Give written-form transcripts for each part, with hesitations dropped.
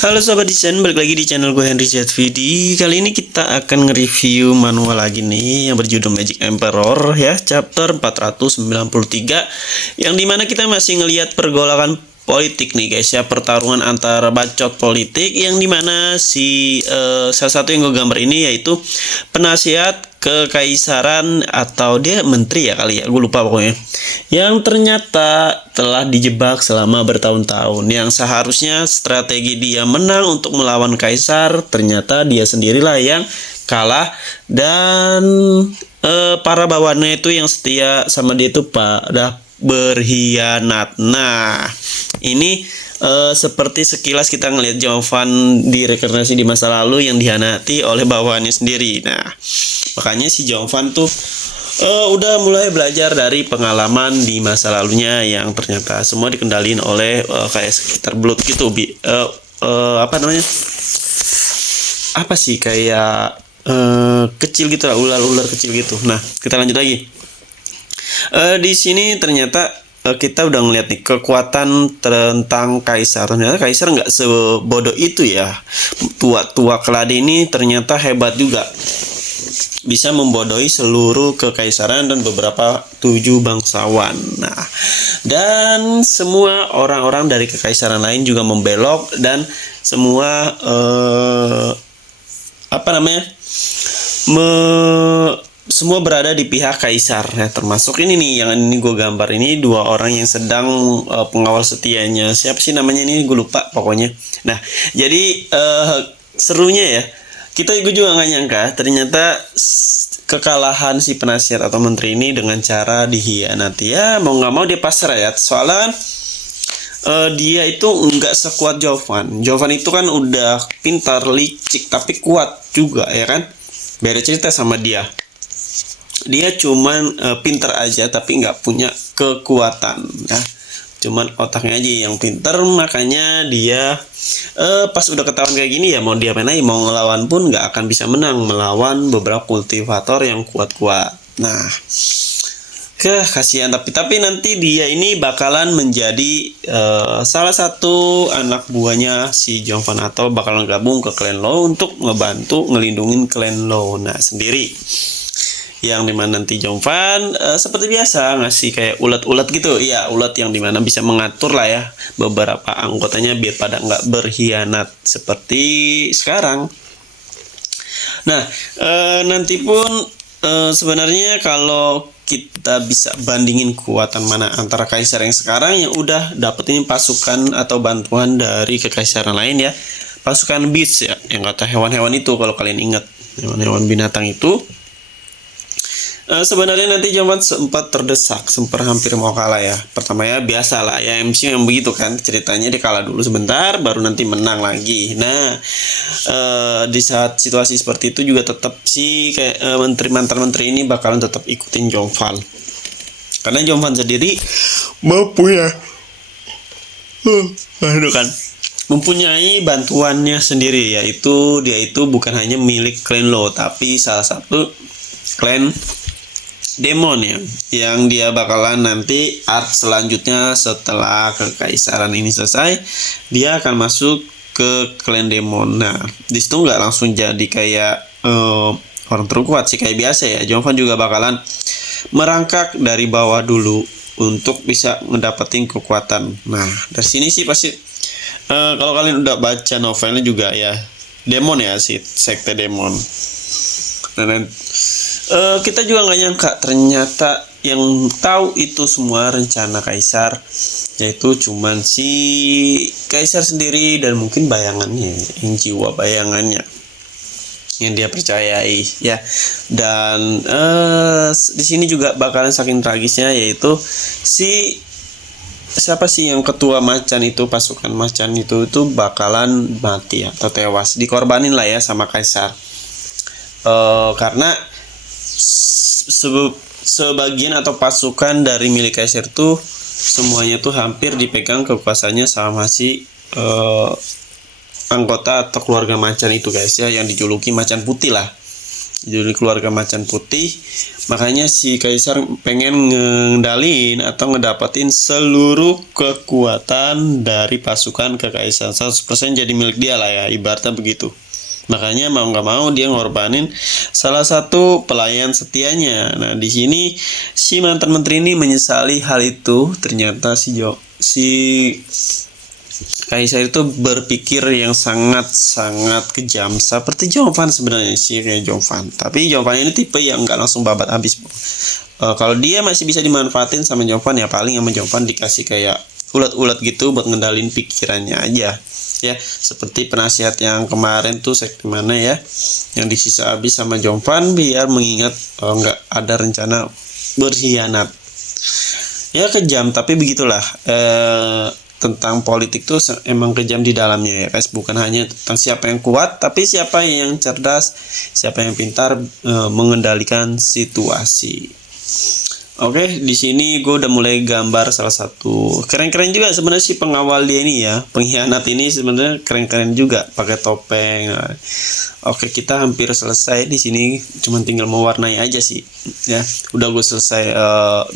Halo Sobat Desain, balik lagi di channel gue Henry ZVD. Kali ini kita akan nge-review manual lagi nih yang berjudul Magic Emperor ya, chapter 493, yang dimana kita masih ngelihat pergolakan politik nih guys ya, pertarungan antara bacot politik yang dimana salah satu yang gue gambar ini yaitu penasihat kekaisaran atau dia menteri ya kali ya, gue lupa pokoknya, yang ternyata telah dijebak selama bertahun-tahun, yang seharusnya strategi dia menang untuk melawan kaisar, ternyata dia sendirilah yang kalah, dan para bawahannya itu yang setia sama dia itu pada berkhianat. Nah, ini seperti sekilas kita ngelihat Jovan di reinkarnasi di masa lalu yang dihianati oleh bawahannya sendiri. Nah, makanya si Jovan tuh udah mulai belajar dari pengalaman di masa lalunya yang ternyata semua dikendalin oleh kayak sekitar blood gitu, apa namanya? Apa sih kayak kecil gitu lah, ular-ular kecil gitu. Nah, kita lanjut lagi. Di sini ternyata kita udah ngeliat nih kekuatan tentang kaisar. Ternyata kaisar nggak sebodoh itu ya. Tua-tua keladi ini ternyata hebat juga, bisa membodohi seluruh kekaisaran dan beberapa 7 bangsawan. Nah, dan semua orang-orang dari kekaisaran lain juga membelok, dan semua semua berada di pihak kaisar ya, termasuk ini nih yang ini gue gambar ini, 2 orang yang sedang pengawal setianya, siapa sih namanya ini, gue lupa pokoknya. Nah, jadi serunya ya, gue juga nggak nyangka ternyata kekalahan si penasihat atau menteri ini dengan cara dihianati. Ya mau nggak mau dia pasrah ya, soalnya kan dia itu nggak sekuat Jovan. Jovan itu kan udah pintar, licik, tapi kuat juga ya kan. Beda cerita sama dia. Dia cuman pintar aja tapi nggak punya kekuatan ya. Cuman otaknya aja yang pintar, makanya dia pas udah ketahuan kayak gini ya mau dia main aja, mau ngelawan pun nggak akan bisa menang melawan beberapa kultivator yang kuat-kuat. Nah, kasihan, tapi nanti dia ini bakalan menjadi salah satu anak buahnya si Jovan, atau bakalan gabung ke clan Law untuk ngebantu ngelindungin clan Law nah sendiri, yang dimana nanti Jovan seperti biasa ngasih kayak ulat-ulat gitu ya, ulat yang dimana bisa mengatur lah ya beberapa anggotanya biar pada nggak berkhianat seperti sekarang. Nah, nanti pun sebenarnya kalau kita bisa bandingin kekuatan mana antara kaisar yang sekarang yang udah dapetin pasukan atau bantuan dari kekaisaran lain ya, pasukan beasts ya, yang kata hewan-hewan itu, kalau kalian ingat hewan-hewan binatang itu. Sebenarnya nanti Jovan sempat terdesak, sempat hampir mau kalah ya. Pertama ya biasa lah ya, MC yang begitu kan ceritanya, dia kalah dulu sebentar baru nanti menang lagi. Nah, di saat situasi seperti itu juga tetap sih kayak mantan-menteri ini bakalan tetap ikutin Jovan, karena Jovan sendiri mempunyai bantuannya sendiri, yaitu dia itu bukan hanya milik clan Law tapi salah satu clan Demon ya, yang dia bakalan nanti arc selanjutnya setelah kekaisaran ini selesai, dia akan masuk ke clan Demon. Nah, di situ nggak langsung jadi kayak orang terkuat sih kayak biasa ya. Jovan juga bakalan merangkak dari bawah dulu untuk bisa ngedapetin kekuatan. Nah, dari sini sih pasti kalau kalian udah baca novelnya juga ya, Demon ya, si sekte Demon. Dan kita juga nggak nyangka ternyata yang tahu itu semua rencana kaisar yaitu cuman si kaisar sendiri dan mungkin bayangannya, yang jiwa bayangannya yang dia percayai ya. Dan di sini juga bakalan saking tragisnya, yaitu siapa sih yang ketua macan itu, pasukan macan itu bakalan mati atau tewas, dikorbanin lah ya sama kaisar, karena sebagian atau pasukan dari milik kaisar tuh semuanya tuh hampir dipegang kekuasaannya sama si anggota atau keluarga macan itu guys ya, yang dijuluki macan putih lah. Jadi keluarga macan putih. Makanya si kaisar pengen ngendalin atau ngedapatin seluruh kekuatan dari pasukan kekaisaran 100% jadi milik dia lah ya, ibaratnya begitu. Makanya mau nggak mau dia ngorbanin salah satu pelayan setianya. Nah, di sini si mantan menteri ini menyesali hal itu. Ternyata si kaisar itu berpikir yang sangat-sangat kejam seperti Jovan sebenarnya sih, kayak Jovan. Tapi Jovan ini tipe yang nggak langsung babat habis. Kalau dia masih bisa dimanfaatin sama Jovan, ya paling sama Jovan dikasih kayak ulat-ulat gitu buat ngendalin pikirannya aja. Ya, seperti penasihat yang kemarin tuh sekte mana ya, yang disisa habis sama Jovan biar mengingat nggak ada rencana berkhianat. Ya kejam, tapi begitulah. Tentang politik tuh emang kejam di dalamnya ya guys, bukan hanya tentang siapa yang kuat, tapi siapa yang cerdas, siapa yang pintar mengendalikan situasi. Oke, di sini gue udah mulai gambar salah satu keren-keren juga sebenarnya si pengawal dia ini ya, pengkhianat ini sebenarnya keren-keren juga, pakai topeng. Oke, kita hampir selesai di sini, cuman tinggal mewarnai aja sih ya. Udah gue selesai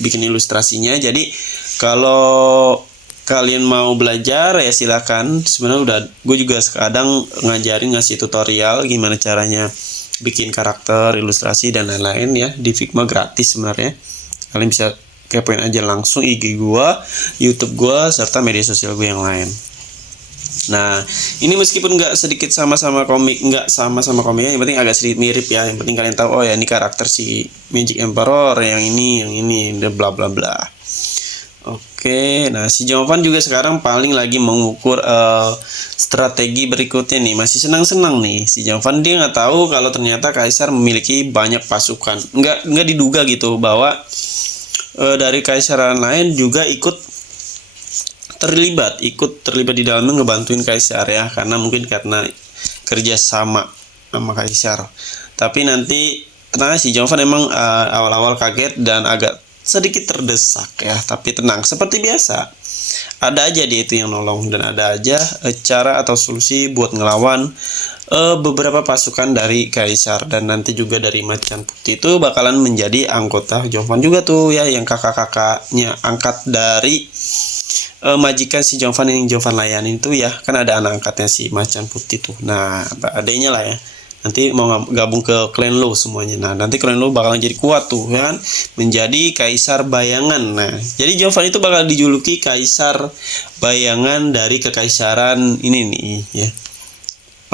bikin ilustrasinya. Jadi kalau kalian mau belajar ya silakan. Sebenarnya udah gue juga kadang ngajarin, ngasih tutorial gimana caranya bikin karakter, ilustrasi dan lain-lain ya di Figma gratis sebenarnya. Kalian bisa kepoin aja langsung IG gua, YouTube gua, serta media sosial gue yang lain. Nah, ini meskipun nggak sedikit sama-sama komik, nggak sama-sama komiknya, yang penting agak sedikit mirip ya. Yang penting kalian tahu, oh ya ini karakter si Magic Emperor, yang ini, udah bla bla bla. Oke, nah si Jovan juga sekarang paling lagi mengukur strategi berikutnya nih. Masih senang-senang nih si Jovan, dia nggak tahu kalau ternyata Kaisar memiliki banyak pasukan. Nggak diduga gitu bahwa dari kaisaran lain juga ikut terlibat di dalamnya ngebantuin Kaisar ya, karena kerja sama Kaisar. Tapi nanti tenang, si Jovan emang awal-awal kaget dan agak sedikit terdesak ya, tapi tenang, seperti biasa ada aja dia itu yang nolong, dan ada aja cara atau solusi buat ngelawan beberapa pasukan dari Kaisar. Dan nanti juga dari Macan Putih itu bakalan menjadi anggota Jovan juga tuh ya, yang kakak-kakaknya angkat dari majikan si Jovan yang Jovan layanin tuh ya, kan ada anak angkatnya si Macan Putih tuh. Nah, adanya lah ya, nanti mau gabung ke klan lo semuanya. Nah, nanti klan lo bakalan jadi kuat tuh kan, menjadi kaisar bayangan. Nah, jadi Jovan itu bakal dijuluki kaisar bayangan dari kekaisaran ini nih ya.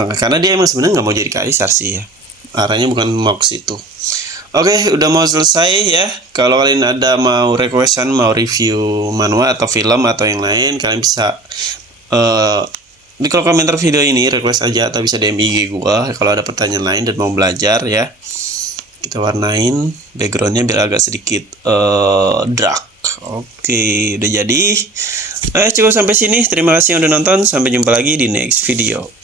Karena dia emang sebenarnya nggak mau jadi kaisar sih ya, arahnya bukan mau ke situ. Oke, udah mau selesai ya. Kalau kalian ada mau requestan, mau review manhwa atau film atau yang lain, kalian bisa di kolom komentar video ini request aja, atau bisa DM IG gua kalau ada pertanyaan lain dan mau belajar ya. Kita warnain backgroundnya biar agak sedikit dark. Oke, udah jadi. Cukup sampai sini. Terima kasih yang udah nonton. Sampai jumpa lagi di next video.